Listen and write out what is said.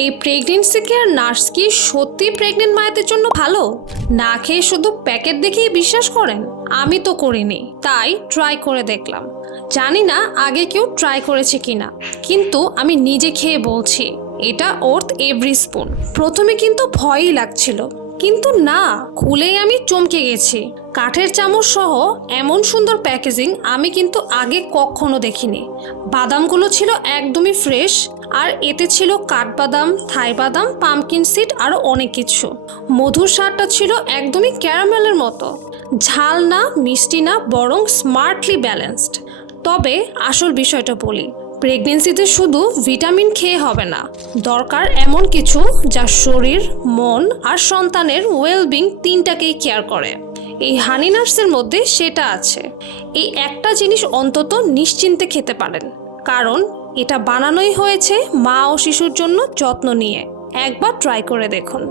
এই pregnancy care nurse কি সত্যি প্রেগনেন্ট মায়েদের জন্য ভালো? না খেয়ে শুধু প্যাকেট দেখেই বিশ্বাস করেন? আমি তো করিনি, তাই ট্রাই করে দেখলাম। জানি না আগে কেউ ট্রাই করেছে কিনা, কিন্তু আমি নিজে খেয়ে বলছি এটা ওর্থ এভরি স্পুন। প্রথমে কিন্তু ভয়ই লাগছিল, কিন্তু না, খুলেই আমি চমকে গেছি। কাঠের চামচ সহ এমন সুন্দর প্যাকেজিং আমি কিন্তু আগে কখনো দেখিনি। বাদামগুলো ছিল একদমই ফ্রেশ, আর এতে ছিল কাঠবাদাম, থাই বাদাম, পামকিন সিড আরও অনেক কিছু। মধুর স্বাদটা ছিল একদমই ক্যারামেলের মতো। ঝাল না, মিষ্টি না, বরং স্মার্টলি ব্যালেন্সড। তবে আসল বিষয়টা বলি, প্রেগনেন্সিতে শুধু ভিটামিন খেয়ে হবে না, দরকার এমন কিছু যা শরীর, মন আর সন্তানের ওয়েলবিং তিনটাকেই কেয়ার করে। এই হানি নাটসের মধ্যে সেটা আছে। এই একটা জিনিস অন্তত নিশ্চিন্তে খেতে পারেন, কারণ এটা বানানোই হয়েছে মা ও শিশুর জন্য যত্ন নিয়ে। একবার ট্রাই করে দেখুন।